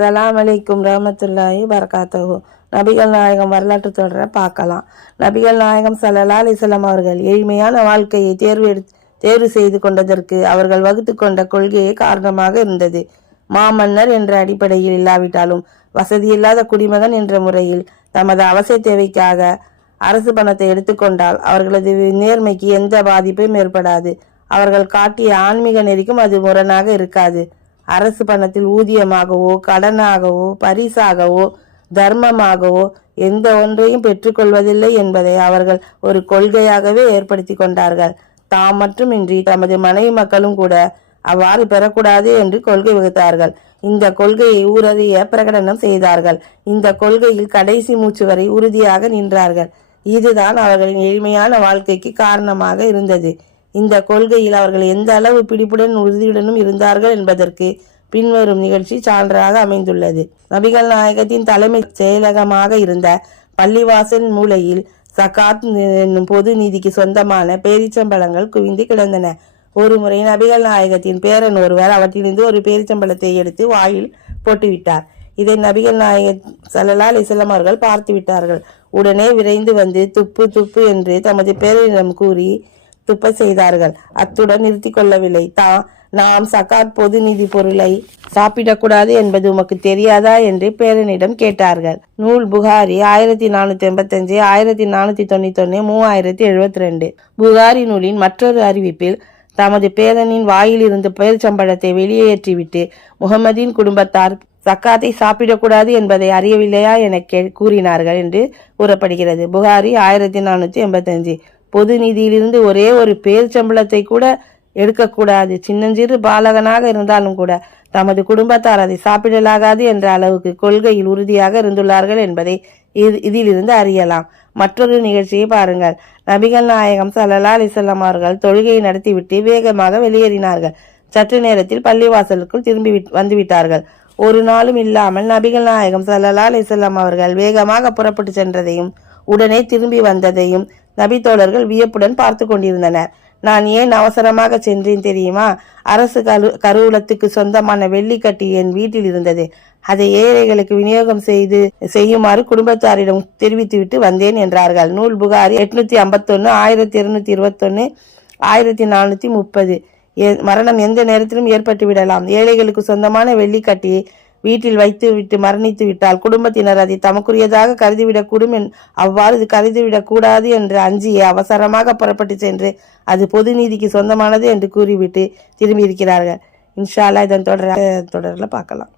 அஸ்ஸலாமு அலைக்கும் ரஹ்மத்துல்லாஹி வரகாத்துஹு. நபிகள் நாயகம் வரலாற்று தொடரை பார்க்கலாம். நபிகள் நாயகம் ஸல்லல்லாஹு அலைஹி வஸல்லம் அவர்கள் எளிமையான வாழ்க்கையை தேர்வு செய்து கொண்டதற்கு அவர்கள் வகுத்து கொண்ட கொள்கையே காரணமாக இருந்தது. மாமன்னர் என்ற அடிப்படையில் இல்லாவிட்டாலும் வசதியில்லாத குடிமகன் என்ற முறையில் தமது அவசிய தேவைக்காக அரசு பணத்தை எடுத்துக்கொண்டால் அவர்களது நேர்மைக்கு எந்த பாதிப்பும் ஏற்படாது. அவர்கள் காட்டிய ஆன்மீக நெறிக்கும் அது முரணாக இருக்காது. அரசு பணத்தில் ஊதியமாகவோ கடனாகவோ பரிசாகவோ தர்மமாகவோ எந்த ஒன்றையும் பெற்றுக்கொள்வதில்லை என்பதை அவர்கள் ஒரு கொள்கையாகவே ஏற்படுத்தி கொண்டார்கள். தாம் மட்டுமின்றி தமது மனைவி மக்களும் கூட அவ்வாறு பெறக்கூடாது என்று கொள்கை வகுத்தார்கள். இந்த கொள்கையை ஊரறிய பிரகடனம் செய்தார்கள். இந்த கொள்கையில் கடைசி மூச்சு வரை உறுதியாக நின்றார்கள். இதுதான் அவர்களின் எளிமையான வாழ்க்கைக்கு காரணமாக இருந்தது. இந்த கொள்கையில் அவர்கள் எந்த அளவு பிடிப்புடன் உறுதியுடனும் இருந்தார்கள் என்பதற்கு பின்வரும் நிகழ்ச்சி சான்றாக அமைந்துள்ளது. நபிகள் நாயகத்தின் தலைமை செயலகமாக இருந்த பள்ளிவாசல் மூலையில் சகாத் என்னும் பொது நிதிக்கு சொந்தமான பேரிச்சம்பழங்கள் குவிந்து கிடந்தன. ஒரு முறை நபிகள் நாயகத்தின் பேரன் ஒருவர் அவற்றிலிருந்து ஒரு பேரிச்சம்பழத்தை எடுத்து வாயில் போட்டுவிட்டார். இதை நபிகள் நாயகம் ஸல்லல்லாஹு அலைஹி வஸல்லம் அவர்கள் பார்த்து விட்டார்கள். உடனே விரைந்து வந்து துப்பு துப்பு என்று தமது பேரனிடம் கூறி துப்ப செய்தார்கள். அத்துடன் நிறுத்தி கொள்ளவில்லை. நாம் சகாத் பொது நிதி பொருளை சாப்பிடக்கூடாது என்பது உமக்கு தெரியாதா என்று பேரனிடம் கேட்டார்கள். நூல் புகாரி 1485, 1491, 3072. புகாரி நூலின் மற்றொரு அறிவிப்பில் தமது பேரனின் வாயில் இருந்து பேரிச்சம்பழத்தை வெளியேற்றிவிட்டு முகமதின் குடும்பத்தார் சக்காத்தை சாப்பிடக்கூடாது என்பதை அறியவில்லையா என கூறினார்கள் என்று கூறப்படுகிறது. புகாரி 1485. பொது நிதியிலிருந்து ஒரே ஒரு பேரிச்சம்பழத்தை கூட எடுக்கக்கூடாது. சின்னஞ்சிறு பாலகனாக இருந்தாலும் கூட தமது குடும்பத்தார் அதை சாப்பிடலாகாது என்ற அளவுக்கு கொள்கையில் உறுதியாக இருந்துள்ளார்கள் என்பதை இதிலிருந்து அறியலாம். மற்றொரு நிகழ்ச்சியை பாருங்கள். நபிகள் நாயகம் ஸல்லல்லாஹு அலைஹி வஸல்லம் அவர்கள் தொழுகையை நடத்திவிட்டு வேகமாக வெளியேறினார்கள். சற்று நேரத்தில் பள்ளிவாசலுக்குள் திரும்பி வந்துவிட்டார்கள். ஒரு நாளும் இல்லாமல் நபிகள் நாயகம் ஸல்லல்லாஹு அலைஹி வஸல்லம் அவர்கள் வேகமாக புறப்பட்டு சென்றதையும் உடனே திரும்பி வந்ததையும் நபி தோழர்கள் வியப்புடன் பார்த்து கொண்டிருந்தனர். நான் ஏன் அவசரமாக சென்றேன் தெரியுமா? அரசு கருவூலத்துக்கு சொந்தமான வெள்ளிக்கட்டி என் வீட்டில் இருந்தது. அதை ஏழைகளுக்கு விநியோகம் செய்யுமாறு குடும்பத்தாரிடம் தெரிவித்துவிட்டு வந்தேன் என்றார்கள். நூல் புகாரி 851, 1221, 1430. மரணம் எந்த நேரத்திலும் ஏற்பட்டு விடலாம். ஏழைகளுக்கு சொந்தமான வெள்ளிக்கட்டியை வீட்டில் வைத்து விட்டு மரணித்து விட்டால் குடும்பத்தினர் அதை தமக்குரியதாக கருதிவிடக்கூடும். அவ்வாறு கருதிவிடக் கூடாது என்று அஞ்சியே அவசரமாக புறப்பட்டு சென்று அது பொது நீதிக்கு சொந்தமானது என்று கூறிவிட்டு திரும்பி இருக்கிறார்கள். இன்ஷா அல்லாஹ் இதன் தொடரில் பார்க்கலாம்.